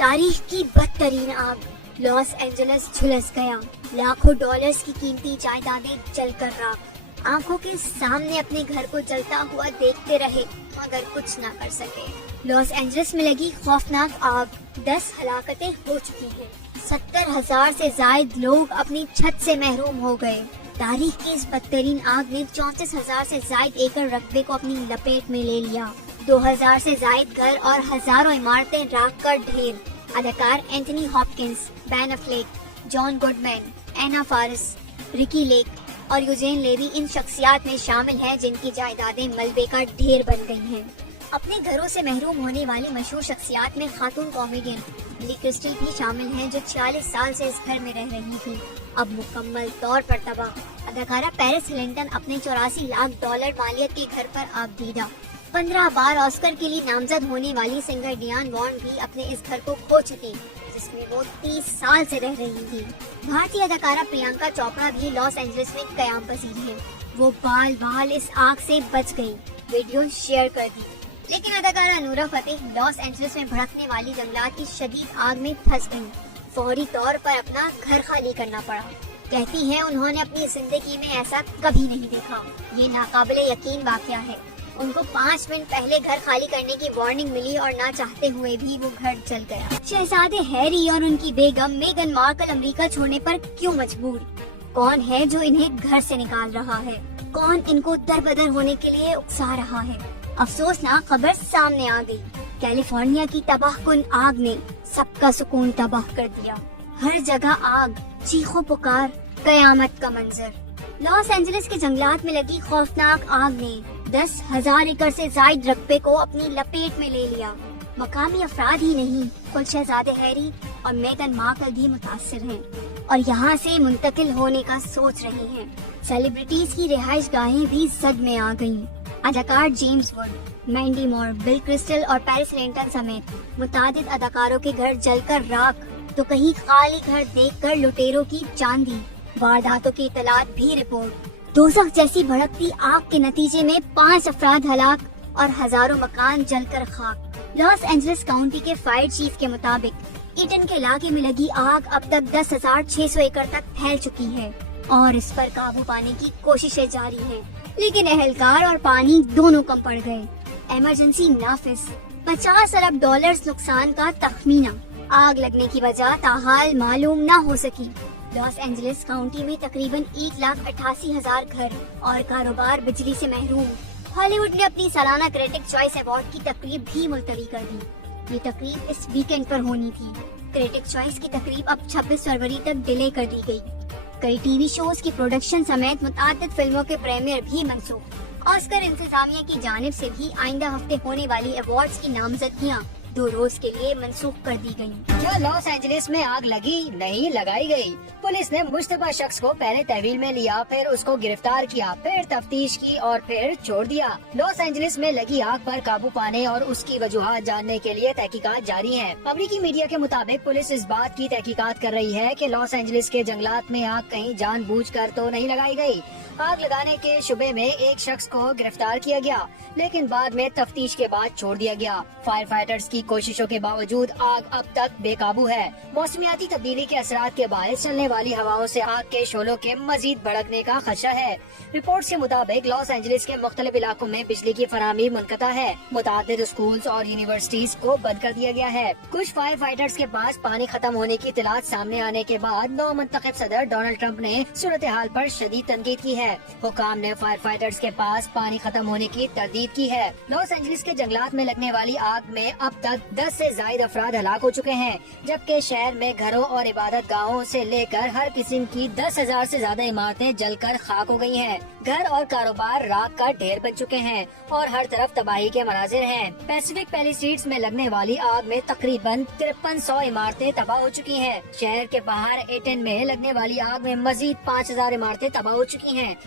تاریخ کی بدترین آگ، لاس اینجلس جھلس گیا، لاکھوں ڈالرز کی قیمتی جائیدادیں جل کر راکھ۔ آنکھوں کے سامنے اپنے گھر کو جلتا ہوا دیکھتے رہے مگر کچھ نہ کر سکے۔ لاس اینجلس میں لگی خوفناک آگ، 10 ہلاکتیں ہو چکی ہیں، 70,000 سے زائد لوگ اپنی چھت سے محروم ہو گئے۔ تاریخ کی اس بدترین آگ نے 34,000 سے زائد ایکڑ رقبے کو اپنی لپیٹ میں لے لیا، 2,000 سے زائد گھر اور ہزاروں عمارتیں راکھ کر ڈھیر۔ اداکار اینتھنی ہاپکنس، بین افلیک، جان گڈمین، اینا فارس، ریکی لیک اور یوجین لیوی ان شخصیات میں شامل ہیں جن کی جائیدادیں ملبے کا ڈھیر بن گئی ہیں۔ اپنے گھروں سے محروم ہونے والی مشہور شخصیات میں خاتون کامیڈین بلی کرسٹل بھی شامل ہیں جو 46 سال سے اس گھر میں رہ رہی تھی، اب مکمل طور پر تباہ۔ اداکارہ پیرس ہلنٹن اپنے 84 لاکھ ڈالر مالیت کے گھر پر آبدیدہ۔ 15 بار آسکر کے لیے نامزد ہونے والی سنگر ڈیان وارن بھی اپنے اس گھر کو کھو چکی جس میں وہ 30 سال سے رہ رہی تھی۔ بھارتی اداکارہ پریانکا چوپڑا بھی لاس اینجلس میں قیام پذیر ہے، وہ بال بال اس آگ سے بچ گئی، ویڈیو شیئر کر دی۔ لیکن اداکارہ نورا فتح لاس اینجلس میں بھڑکنے والی جنگلات کی شدید آگ میں پھنس گئی، فوری طور پر اپنا گھر خالی کرنا پڑا۔ کہتی ہیں انہوں نے اپنی زندگی میں ایسا کبھی نہیں دیکھا، یہ ناقابل یقین واقعہ ہے۔ ان کو 5 منٹ پہلے گھر خالی کرنے کی وارننگ ملی اور نہ چاہتے ہوئے بھی وہ گھر جل گیا۔ شہزادے ہیری اور ان کی بیگم میگن مارکل امریکہ چھوڑنے پر کیوں مجبور؟ کون ہے جو انہیں گھر سے نکال رہا ہے؟ کون ان کو در بدر ہونے کے لیے اکسا رہا ہے؟ افسوسناک خبر سامنے آ گئی، کیلیفورنیا کی تباہ کن آگ نے سب کا سکون تباہ کر دیا۔ ہر جگہ آگ، چیخو پکار، قیامت کا منظر۔ لاس اینجلس کے جنگلات میں لگی خوفناک آگ نے 10,000 ایکڑ سے زائد رقبے کو اپنی لپیٹ میں لے لیا۔ مقامی افراد ہی نہیں، خود شہزادے ہیری اور میگن مارکل بھی متاثر ہیں اور یہاں سے منتقل ہونے کا سوچ رہے ہیں۔ سیلیبریٹیز کی رہائش گاہیں بھی زد میں آ گئیں۔ اداکار James Woods, Mandy Moore, Billy Crystal اور پیرس ہلنٹن سمیت متعدد اداکاروں کے گھر جل کر راکھ تو کہیں خالی گھر دیکھ کر لٹیروں کی جان دی۔ وارداتوں کی اطلاعات بھی رپورٹ۔ دوزخ جیسی بھڑکتی آگ کے نتیجے میں 5 افراد ہلاک اور ہزاروں مکان جل کر خاک۔ لاس اینجلس کاؤنٹی کے فائر چیف کے مطابق ایٹن کے علاقے میں لگی آگ اب تک 10,600 ایکڑ تک پھیل چکی ہے اور اس پر قابو پانے کی کوششیں جاری ہیں، لیکن اہلکار اور پانی دونوں کم پڑ گئے۔ ایمرجنسی نافذ، 50 ارب ڈالرز نقصان کا تخمینہ، آگ لگنے کی وجہ تاحال معلوم نہ ہو سکی۔ لاس اینجلس کاؤنٹی میں تقریباً 1,88,000 گھر اور کاروبار بجلی سے محروم۔ ہالی ووڈ نے اپنی سالانہ کریٹک چوائس ایوارڈ کی تقریب بھی ملتوی کر دی۔ یہ تقریب اس ویکینڈ پر ہونی تھی۔ کریٹک چوائس کی تقریب اب 26 فروری تک ڈیلے کر دی گئی۔ کئی ٹی وی شوز کی پروڈکشن سمیت متعدد فلموں کے پریمیئر بھی منسوخ۔ آسکر انتظامیہ کی جانب سے بھی آئندہ ہفتے ہونے والی ایوارڈز کی نامزدگیاں 2 روز کے لیے منسوخ کر دی گئی۔ کیا لاس اینجلس میں آگ لگی؟ نہیں، لگائی گئی۔ پولیس نے مشتبہ شخص کو پہلے تحویل میں لیا، پھر اس کو گرفتار کیا، پھر تفتیش کی اور پھر چھوڑ دیا۔ لاس اینجلس میں لگی آگ پر قابو پانے اور اس کی وجوہات جاننے کے لیے تحقیقات جاری ہیں۔ امریکی میڈیا کے مطابق پولیس اس بات کی تحقیقات کر رہی ہے کہ لاس اینجلس کے جنگلات میں آگ کہیں جان بوجھ کر تو نہیں لگائی گئی۔ آگ لگانے کے شبے میں ایک شخص کو گرفتار کیا گیا لیکن بعد میں تفتیش کے بعد چھوڑ دیا گیا۔ فائر فائٹرز کی کوششوں کے باوجود آگ اب تک بے قابو ہے۔ موسمیاتی تبدیلی کے اثرات کے باعث چلنے والی ہواؤں سے آگ کے شعلوں کے مزید بھڑکنے کا خدشہ ہے۔ رپورٹس کے مطابق لاس اینجلس کے مختلف علاقوں میں بجلی کی فراہمی منقطع ہے۔ متعدد اسکولز اور یونیورسٹیز کو بند کر دیا گیا ہے۔ کچھ فائر فائٹرز کے پاس پانی ختم ہونے کی اطلاعات سامنے آنے کے بعد نو منتخب صدر ڈونلڈ ٹرمپ نے صورتحال پر شدید تنقید کی ہے۔ حکام نے فائر فائٹرز کے پاس پانی ختم ہونے کی تردید کی ہے۔ لاس اینجلس کے جنگلات میں لگنے والی آگ میں اب تک 10 سے زائد افراد ہلاک ہو چکے ہیں، جبکہ شہر میں گھروں اور عبادت گاہوں سے لے کر ہر قسم کی 10,000 سے زیادہ عمارتیں جل کر خاک ہو گئی ہیں۔ گھر اور کاروبار راکھ کا ڈھیر بن چکے ہیں اور ہر طرف تباہی کے مناظر ہیں۔ پیسیفک پیلیسیڈز میں لگنے والی آگ میں تقریباً 5300 عمارتیں تباہ ہو چکی ہیں۔ شہر کے باہر ایٹن میں لگنے والی آگ میں مزید 5,000 عمارتیں تباہ ہو چکی ہیں۔